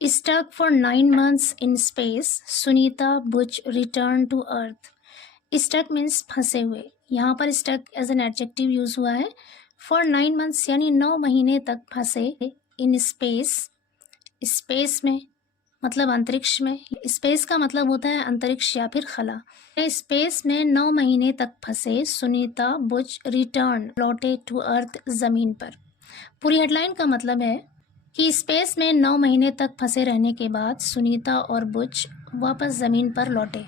Stuck for 9 months in space, Sunita Bush returned to Earth. Stuck means फंसे हुए. यहाँ पर stuck as an adjective use हुआ है. For 9 months यानी 9 महीने तक फंसे in space. स्पेस में मतलब अंतरिक्ष में. स्पेस का मतलब होता है अंतरिक्ष या फिर खला. स्पेस में 9 महीने तक फंसे सुनीता बुच रिटर्न लौटे टू अर्थ जमीन पर. पूरी हेडलाइन का मतलब है कि स्पेस में 9 महीने तक फंसे रहने के बाद सुनीता और बुच वापस जमीन पर लौटे.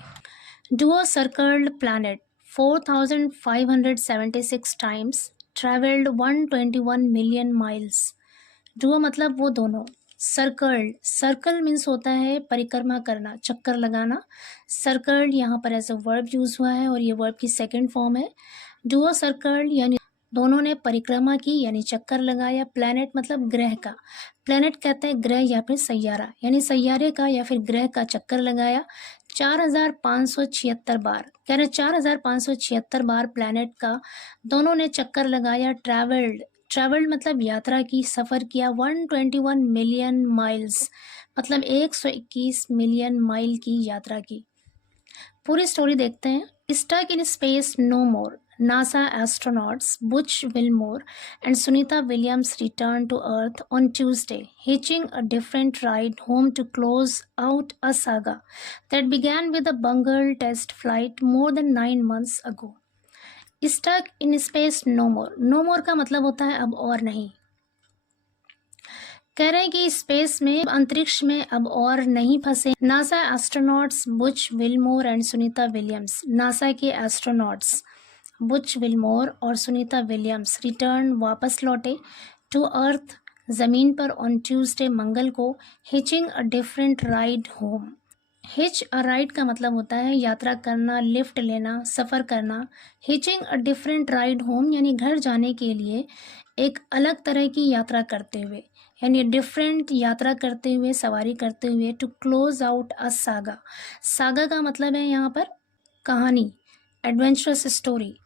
Duo circled planet 4576 times, travelled 121 million miles. Duo मतलब वो दोनों. सर्कल्ड, सर्कल मीन्स होता है परिक्रमा करना, चक्कर लगाना. सर्कल्ड यहाँ पर एज अ वर्ब यूज हुआ है और ये वर्ब की सेकंड फॉर्म है. डुओ सर्कल्ड यानी दोनों ने परिक्रमा की यानी चक्कर लगाया. प्लैनेट मतलब ग्रह का. प्लैनेट कहते हैं ग्रह या फिर सैयारा, यानी सैयारे का या फिर ग्रह का चक्कर लगाया 4576 बार. कह रहे 4576 बार प्लैनेट का दोनों ने चक्कर लगाया. ट्रैवल्ड, ट्रैवल्ड मतलब यात्रा की, सफ़र किया. 121 मिलियन माइल्स मतलब 121 मिलियन माइल की यात्रा की. पूरी स्टोरी देखते हैं. Stuck in space no more, NASA astronauts Butch Wilmore and Sunita Williams returned to Earth on Tuesday, hitching a different ride home to close out a saga that began with a bungled test flight more than 9 months ago. Stuck in space no more. No more का मतलब होता है अब और नहीं. कह रहे हैं कि स्पेस में, अंतरिक्ष में अब और नहीं फंसे. NASA astronauts Butch Wilmore and Sunita Williams, NASA के एस्ट्रोनॉट्स बुच विलमोर और सुनीता विलियम्स रिटर्न वापस लौटे टू अर्थ जमीन पर ऑन ट्यूसडे मंगल को. Hitching a different ride home. Hitch a ride का मतलब होता है यात्रा करना, लिफ्ट लेना, सफ़र करना. हिचिंग अ डिफरेंट राइड होम यानी घर जाने के लिए एक अलग तरह की यात्रा करते हुए, यानी डिफरेंट यात्रा करते हुए, सवारी करते हुए. To close out a saga. Saga का मतलब है यहाँ पर कहानी, adventurous story.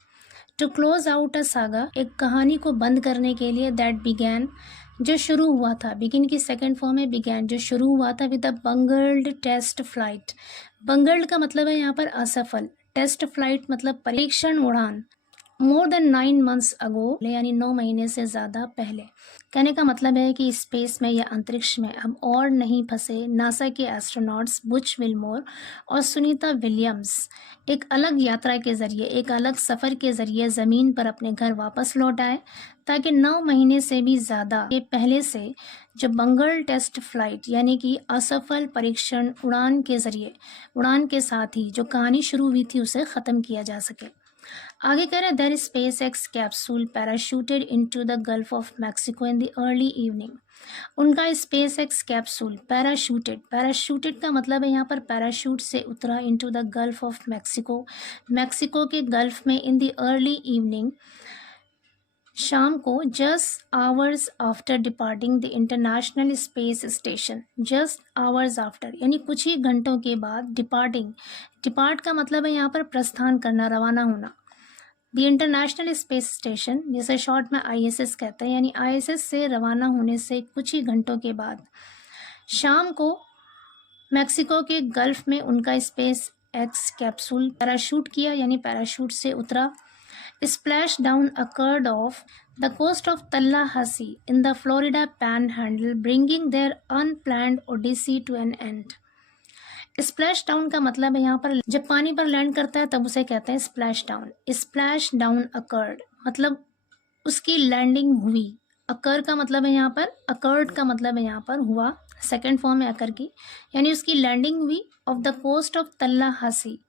To close out a saga एक कहानी को बंद करने के लिए. दैट बिगैन जो शुरू हुआ था, बिगिन की सेकंड फॉर्म है बिगैन, जो शुरू हुआ था विद अ बंगल्ड टेस्ट फ्लाइट. बंगल्ड का मतलब है यहाँ पर असफल. टेस्ट फ्लाइट मतलब परीक्षण उड़ान. मोर देन 9 months अगो यानी 9 महीने से ज़्यादा पहले. कहने का मतलब है कि स्पेस में या अंतरिक्ष में अब और नहीं फंसे नासा के एस्ट्रोनॉट्स बुच विलमोर और सुनीता विलियम्स एक अलग यात्रा के ज़रिए, एक अलग सफ़र के ज़रिए ज़मीन पर अपने घर वापस लौट आए, ताकि 9 महीने से भी ज़्यादा के पहले से जो बंगल टेस्ट फ्लाइट यानी कि असफल परीक्षण उड़ान के ज़रिए, उड़ान के साथ ही जो कहानी शुरू हुई थी उसे ख़त्म किया जा सके. आगे कह रहे हैं their SpaceX capsule parachuted into the Gulf of Mexico in the early evening. उनका SpaceX capsule parachuted, parachuted का मतलब है यहाँ पर पैराशूट से उतरा into the Gulf of Mexico, Mexico के गल्फ में. इन द अर्ली इवनिंग शाम को. Just hours after departing the International Space Station. Just hours after यानी कुछ ही घंटों के बाद. डिपार्टिंग, डिपार्ट का मतलब है यहाँ पर प्रस्थान करना, रवाना होना. द इंटरनेशनल स्पेस स्टेशन जिसे शॉर्ट में ISS कहते हैं, यानी ISS से रवाना होने से कुछ ही घंटों के बाद शाम को मैक्सिको के गल्फ में उनका स्पेस एक्स कैप्सूल पैराशूट किया यानी पैराशूट से उतरा. Splashdown occurred off the coast of Tallahassee in the Florida panhandle bringing their unplanned odyssey to an end. Splashdown का मतलब है यहाँ पर जब पानी पर लैंड करता है तब उसे कहते हैं splash down. Splash down occurred मतलब उसकी लैंडिंग हुई. अकर का मतलब है यहाँ पर, अकर्ड का मतलब है यहाँ पर हुआ, सेकंड फॉर्म है अकर की, यानी उसकी लैंडिंग हुई. Off the coast of Tallahassee,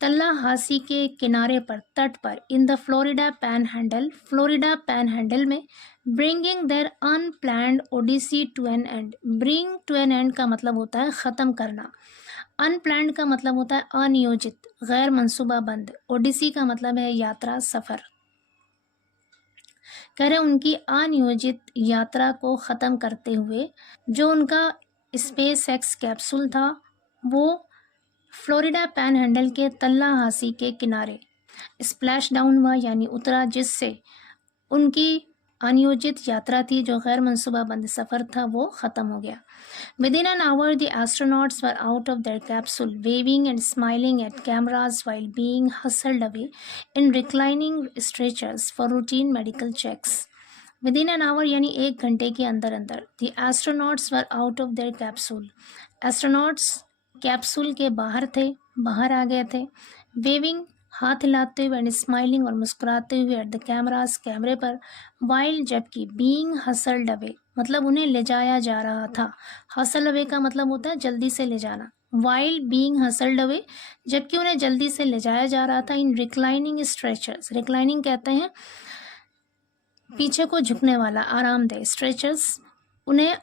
Tallahassee के किनारे पर, तट पर. In the Florida panhandle, Florida panhandle में. Bringing their unplanned odyssey to an end. Bring to an end का मतलब होता है ख़त्म करना. अनप्लैन्ड का मतलब होता है अनियोजित, गैर मंसूबा बंद. ओडिसी का मतलब है यात्रा, सफ़र. कह रहे उनकी अनियोजित यात्रा को ख़त्म करते हुए जो उनका स्पेस एक्स कैप्सूल था वो फ्लोरिडा पैनहैंडल के तल्लाहासी के किनारे स्प्लैश डाउन हुआ यानी उतरा, जिससे उनकी अनियोजित यात्रा थी, जो गैर मनसूबाबंद सफ़र था, वो ख़त्म हो गया। Within an hour, the astronauts were out of their capsule, waving and smiling at cameras while being hustled away in reclining stretchers for routine medical checks. Within an hour यानी 1 घंटे के अंदर अंदर the astronauts were out of their capsule. astronauts capsule के बाहर थे, बाहर आ गए थे। waving हाथ हिलाते हुए एंड स्माइलिंग और मुस्कुराते हुए एट द कैमरास कैमरे पर, वाइल जबकि बीइंग हसल्ड अवे मतलब उन्हें ले जाया जा रहा था। हसल अवे का मतलब होता है जल्दी से ले जाना। वाइल बीइंग हसल्ड अवे जबकि उन्हें जल्दी से ले जाया जा रहा था इन रिक्लाइनिंग स्ट्रेचर्स। रिक्लाइनिंग कहते हैं पीछे को झुकने वाला, आरामदेह। स्ट्रेचर्स उन्हें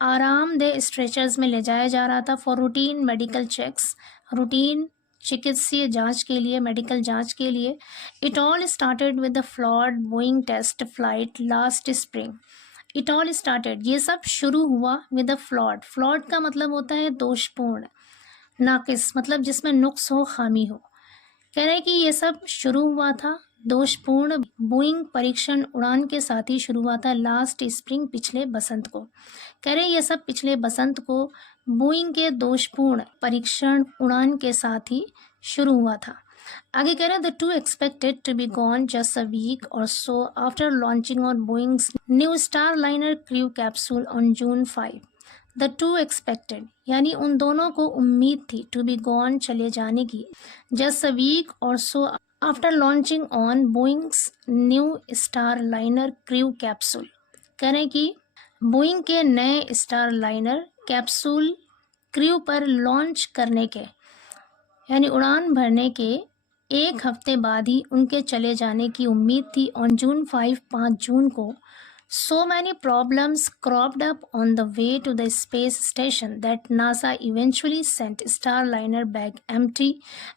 आरामदेह स्ट्रेचर्स में ले जाया जा रहा था for routine medical checks, routine चिकित्सीय जांच के लिए, मेडिकल जांच के लिए। It all started with the flawed Boeing test flight last spring. It all started ये सब शुरू हुआ विद द फ्लॉड। फ्लॉड का मतलब होता है दोषपूर्ण, नाकिस मतलब जिसमें नुक्स हो, खामी हो। कह रहे कि ये सब शुरू हुआ था दोषपूर्ण बोइंग परीक्षण उड़ान के साथ ही शुरू हुआ था लास्ट स्प्रिंग पिछले बसंत को। कह रहे ये सब पिछले बसंत को बोइंग के दोषपूर्ण परीक्षण उड़ान के साथ ही शुरू हुआ था। आगे कह रहे the two expected to be gone just a week or so after launching on Boeing's new Starliner crew capsule on June 5। The two expected यानी उन दोनों को उम्मीद थी टू बी गॉन चले जाने की, just a week or so after launching on Boeing's new Starliner crew capsule. करें कि बोइंग के नए स्टारलाइनर कैप्सूल क्रू पर लॉन्च करने के यानी उड़ान भरने के 1 हफ्ते बाद ही उनके चले जाने की उम्मीद थी। ऑन जून 5 जून को so many problems cropped up on the way to the space station that NASA eventually sent Starliner back empty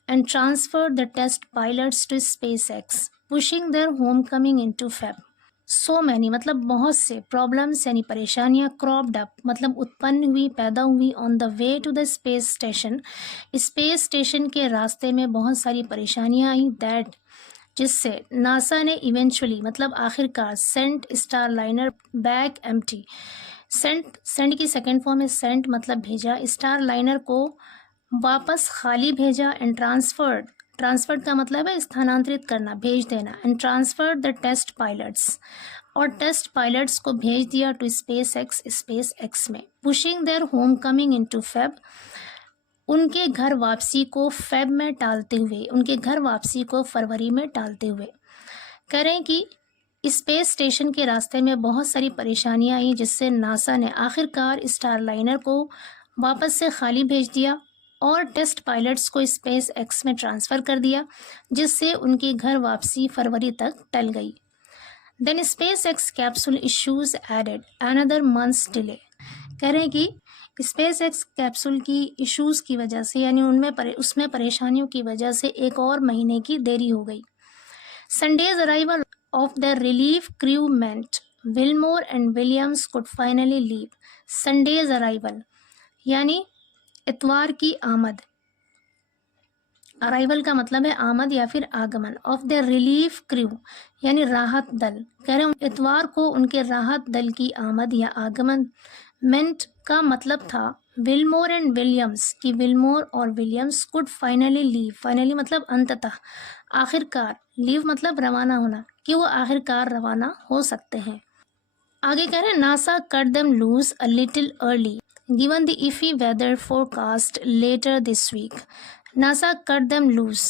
and transferred the test pilots to SpaceX, pushing their homecoming into Feb. So many मतलब बहुत से problems यानी परेशानियाँ, cropped up मतलब उत्पन्न हुई, पैदा हुई, on the way to the space station, space station के रास्ते में बहुत सारी परेशानियाँ आई, that जिससे नासा ने इवेंचुअली मतलब आखिरकार sent Starliner back empty. Sent की सेकेंड फॉर्म है सेंट मतलब भेजा, स्टारलाइनर को वापस खाली भेजा एंड ट्रांसफर्ड का मतलब है स्थानांतरित करना, भेज देना। And transferred the test pilots और टेस्ट पायलट्स को भेज दिया टू स्पेस एक्स में। Pushing their homecoming into Feb उनके घर वापसी को फेब में टालते हुए, उनके घर वापसी को फरवरी में टालते हुए। कह रहे हैं कि स्पेस स्टेशन के रास्ते में बहुत सारी परेशानियां आई, जिससे नासा ने आखिरकार स्टारलाइनर को वापस से खाली भेज दिया और टेस्ट पायलट्स को स्पेस एक्स में ट्रांसफ़र कर दिया, जिससे उनकी घर वापसी फरवरी तक टल गई। Then SpaceX capsule issues added another months delay. कह रहे हैं कि स्पेस एक्स कैप्सूल की इश्यूज़ की वजह से यानी उसमें परेशानियों की वजह से 1 और महीने की देरी हो गई। Sundays arrival of the relief crew meant Wilmore and Williams could finally leave. Sundays arrival यानी इतवार की आमद, अराइवल का मतलब है आमद या फिर आगमन। ऑफ द रिलीफ क्रू यानी राहत दल। कह रहे हैं इतवार को उनके राहत दल की आमद या आगमन। मेंट का मतलब था विलमोर एंड विलियम्स कि विलमोर और Williams could finally leave. Finally मतलब अंततः, आखिरकार। लीव मतलब रवाना होना, कि वो आखिरकार रवाना हो सकते हैं। आगे कह रहे हैं NASA cut them loose a little early given the iffy weather forecast later this week. NASA cut them loose.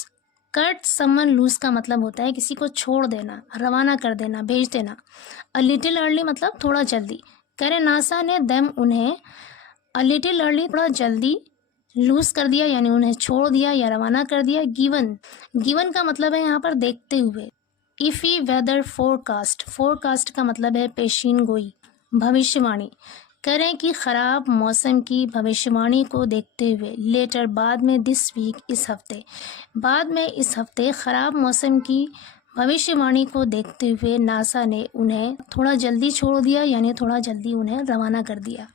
Cut someone loose का मतलब होता है किसी को छोड़ देना, रवाना कर देना, भेज देना। अ लिटिल अर्ली मतलब थोड़ा जल्दी। कह रहे नासा ने देम उन्हें अ लिटिल अर्ली थोड़ा जल्दी लूज कर दिया यानी उन्हें छोड़ दिया या रवाना कर दिया। गिवन का मतलब है यहाँ पर देखते हुए। इफ़ी वेदर फोरकास्ट का मतलब है पेशीन गोई, भविष्यवाणी। कह रहे हैं कि ख़राब मौसम की भविष्यवाणी को देखते हुए लेटर बाद में दिस वीक इस हफ्ते ख़राब मौसम की भविष्यवाणी को देखते हुए नासा ने उन्हें थोड़ा जल्दी छोड़ दिया यानी थोड़ा जल्दी उन्हें रवाना कर दिया।